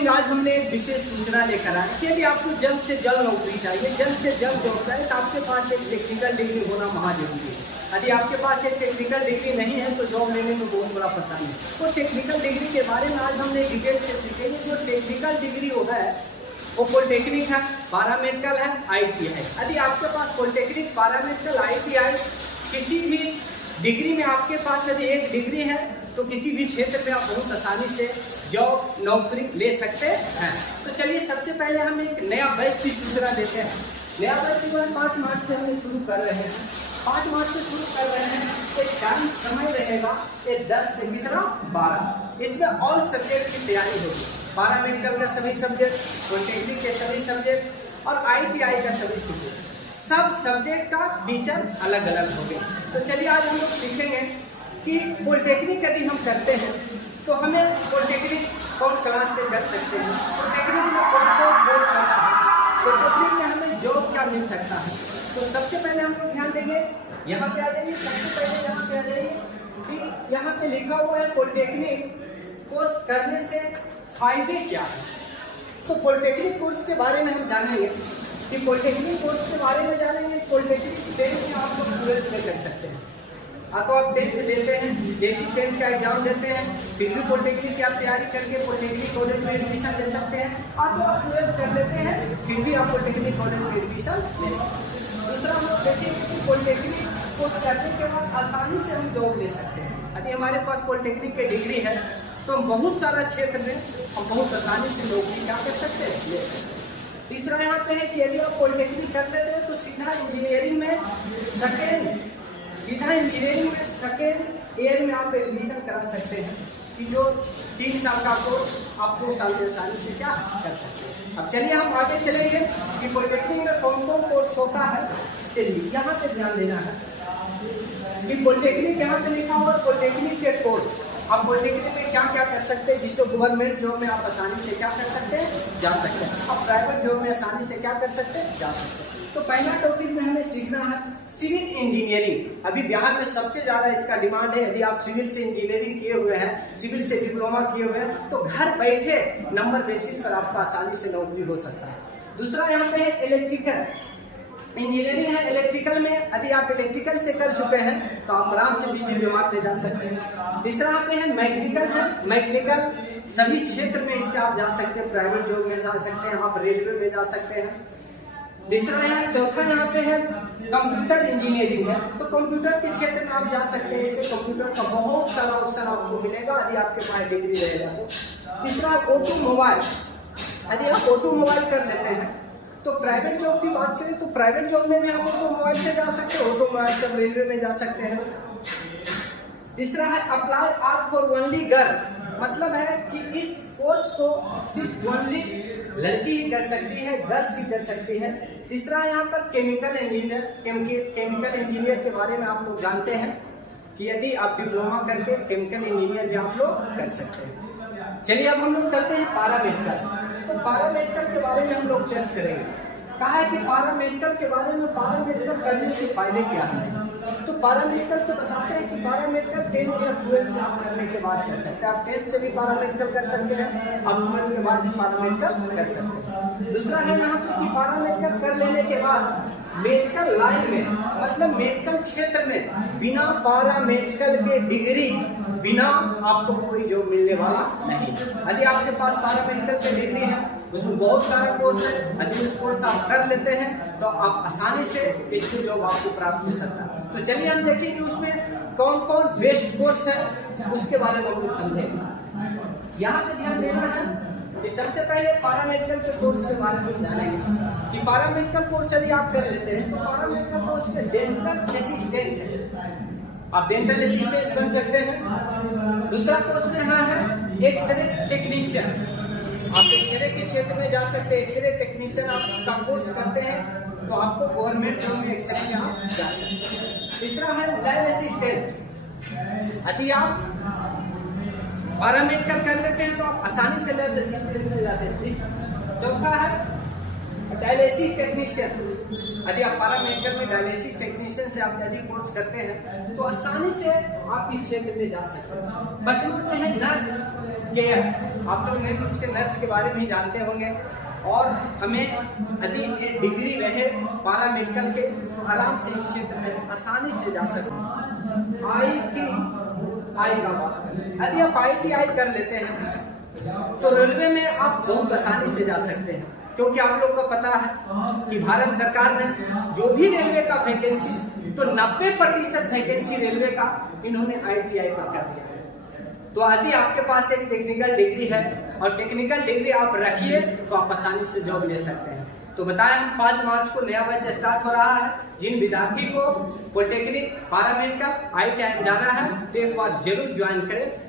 Student, आज हमने एक विशेष सूचना लेकर आए कि यदि आपको जल्द से जल्द नौकरी चाहिए, जल्द से जल्द जॉब चाहिए, तो आपके पास एक टेक्निकल डिग्री होना महाजरूरी है। यदि आपके पास एक टेक्निकल डिग्री नहीं है तो जॉब लेने में बहुत बड़ा परेशानी है। तो टेक्निकल डिग्री के बारे में आज हमने डिटेल से सीखेंगे। जो टेक्निकल डिग्री होता है वो पॉलिटेक्निक है, पैरामेडिकल है, ITI है। यदि आपके पास पॉलिटेक्निक, पैरामेडिकल, ITI किसी भी डिग्री में आपके पास यदि एक डिग्री है तो किसी भी क्षेत्र में आप बहुत आसानी से जॉब नौकरी ले सकते हैं। तो चलिए सबसे पहले हम एक नया बैच की सूचना देते हैं। नया बैच जो है 5 मार्च से हम शुरू कर रहे हैं। 5 मार्च से शुरू कर रहे हैं। एक टाइम समय रहेगा 10 से कितना 12। इसमें ऑल सब्जेक्ट की तैयारी होगी। पैरामेडिकल का सभी सब्जेक्ट, पॉलिटेक्निक के सभी सब्जेक्ट और ITI का सभी सब्जेक्ट, सब सब्जेक्ट का टीचर अलग अलग होंगे। तो चलिए आज हम लोग सीखेंगे कि पॉलिटेक्निक यदि हम करते हैं तो हमें पॉलिटेक्निक कौन क्लास से कर सकते हैं, पॉलिटेक्निक में कौन कौन कोर्स होता है, पॉलिटेक्निक में हमें जॉब क्या मिल सकता है। तो सबसे पहले हम लोग ध्यान देंगे, यहाँ पे आ जाइए। सबसे पहले यहाँ पे आ जाइए कि यहाँ पे लिखा हुआ है पॉलिटेक्निक कोर्स करने से फायदे क्या है। तो पॉलिटेक्निक कोर्स के बारे में हम जानेंगे कि पॉलिटेक्निक कोर्स के बारे में जानेंगे। पॉलिटेक्निक 10th में आप लोग 12th में कर सकते हैं। तो आप 10th देते हैं, जैसे 10th का एग्जाम देते हैं, फिर भी पॉलिटेक्निक की आप तैयारी करके पॉलिटेक्निक कॉलेज में एडमिशन ले सकते हैं। तो आप 12th कर लेते हैं, फिर भी आप पॉलिटेक्निक कॉलेज में एडमिशन ले सकते हैं। दूसरा हम लोग देखेंगे कि पॉलिटेक्निक कोर्स करने के बाद आसानी से हम जॉब ले सकते हैं। यदि हमारे पास पॉलिटेक्निक की डिग्री है तो हम बहुत सारा क्षेत्र में हम बहुत आसानी से नौकरी क्या कर सकते हैं, ले सकते हैं। तीसरा यहाँ पे है कि यदि आप पॉलिटेक्निक कर लेते हैं तो सीधा इंजीनियरिंग में सेकेंड ईयर में आप एडमिशन करा सकते हैं कि जो 3 साल का कोर्स आप 2 साल में आसानी से क्या कर सकते हैं। अब चलिए हम आगे चलेंगे कि पॉलिटेक्निक में कौन कौन कोर्स होता है। चलिए यहाँ पे ध्यान देना है कि पॉलिटेक्निक यहाँ पे लिखा हुआ है पॉलिटेक्निक के कोर्स। आप पॉलिटेक्निक में क्या क्या कर सकते हैं जिससे गवर्नमेंट जॉब में आप आसानी से क्या कर सकते हैं, जा सकते हैं। आप प्राइवेट जॉब में आसानी से क्या कर सकते हैं, जा सकते हैं। तो पहला टॉपिक में हमें सीखना है सिविल इंजीनियरिंग। अभी बिहार में सबसे ज्यादा इसका डिमांड है। यदि आप सिविल से इंजीनियरिंग किए हुए हैं, सिविल से डिप्लोमा किए हुए हैं, तो घर बैठे नंबर बेसिस पर आपका आसानी से नौकरी हो सकता है। दूसरा यहाँ पे है इलेक्ट्रिकल इंजीनियरिंग है। इलेक्ट्रिकल में यदि आप इलेक्ट्रिकल से कर चुके हैं तो आप आराम से बिजली विभाग में जा सकते हैं। तीसरा यहाँ पे है मैकेनिकल है। मैकेनिकल सभी क्षेत्र में इससे आप जा सकते हैं, प्राइवेट जॉब में जा सकते हैं, आप रेलवे में जा सकते हैं। तीसरा यहाँ चौथा यहाँ पे है कंप्यूटर इंजीनियरिंग है। तो कंप्यूटर के क्षेत्र में आप जा सकते हैं। इससे कंप्यूटर का बहुत सारा ऑप्शन आपको मिलेगा यदि आपके पास डिग्री रहेगा तो। तीसरा ऑटोमोबाइल, यदि आप ऑटोमोबाइल कर लेते हैं तो प्राइवेट जॉब की बात करें तो प्राइवेट जॉब में भी हम ऑटोमोबाइल से जा सकते हैं, ऑटोमोबाइल से रेलवे में जा सकते हैं। तीसरा है apply art for only girl, मतलब है कि इस कोर्स को सिर्फ ओनली लड़की ही कर सकती है, गर्ल्स ही कर सकती है। तीसरा यहाँ पर केमिकल इंजीनियर के बारे में आप लोग जानते हैं कि यदि आप डिप्लोमा करके केमिकल इंजीनियर भी आप लोग कर सकते हैं। चलिए अब हम लोग चलते हैं पैरामेडिकल। तो पैरामेडिकल के बारे में हम लोग चर्चा करेंगे। कहा है कि पैरामेडिकल के बारे में पैरामेडिकल करने से फायदे क्या हैं। तो पैरामेडिकल तो बताते हैं कि पैरामेडिकल 10th या 12th से आप करने के बाद कर सकते हैं। आप 10th से भी पैरामेडिकल कर सकते हैं, आप 12th के बाद भी पैरामेडिकल कर सकते हैं। दूसरा है यहाँ पे कि पैरामेडिकल कर लेने के बाद मेडिकल लाइन में, मतलब मेडिकल क्षेत्र में बिना पैरामेडिकल के डिग्री बिना आपको कोई जॉब मिलने वाला नहीं। यदि आपके पास पैरामेडिकल की डिग्री है, उसमें बहुत सारा कोर्स है, यदि उस कोर्स आप कर लेते हैं तो आप आसानी से इससे जॉब आपको प्राप्त हो सकता है। तो चलिए हम देखेंगे उसमें कौन कौन बेस्ट कोर्स है, उसके बारे में हम लोग समझेंगे। यहाँ पे ध्यान देना है कि सबसे पहले पैरामेडिकल के कोर्स के बारे में जानेंगे कि पैरामेडिकल कोर्स यदि आप कर लेते हैं तो पैरामेडिकल कोर्स में डेंटल असिस्टेंट है, आप डेंटल असिस्टेंट बन सकते हैं। दूसरा कोर्स में यहाँ है एक्सरे टेक्नीशियन, आप एक्सरे के क्षेत्र में जा सकते हैं। एक्सरे टेक्नीशियन आप का कोर्स करते हैं तो आपको गवर्नमेंट जॉब में एक्सरे में आप जा सकते हैं। तीसरा है लैब असिस्टेंट, यदि आप पैरामेडिकल कर लेते हैं तो आप आसानी से लैब असिस्टेंट में जाते हैं। चौथा है डायलिसिस टेक्नीशियन, यदि आप पैरामेडिकल में डायलिसिस टेक्नीशियन से आप यदि कोर्स करते हैं तो आसानी से आप इस क्षेत्र में जा सकते हैं। बचपन में है नर्स, कि आप लोग निश्चित रूप से नर्स के बारे में ही जानते होंगे, और हमें यदि डिग्री रहे पारा मेडिकल के तो आराम से इस क्षेत्र में आसानी से जा सकते हैं। ITI का बात, यदि आप ITI कर लेते हैं तो रेलवे में आप बहुत आसानी से जा सकते हैं, क्योंकि आप लोग को पता है कि भारत सरकार ने जो भी रेलवे का वैकेंसी, तो 90% वैकेंसी रेलवे का इन्होंने ITI पर कर दिया है। तो यदि आपके पास एक टेक्निकल डिग्री है और टेक्निकल डिग्री आप रखिए तो आप आसानी से जॉब ले सकते हैं। तो बताया हम 5 मार्च को नया बैच स्टार्ट हो रहा है। जिन विद्यार्थी को पॉलिटेक्निक, पारा मेडिकल, ITI जाना है तो एक बार जरूर ज्वाइन करें।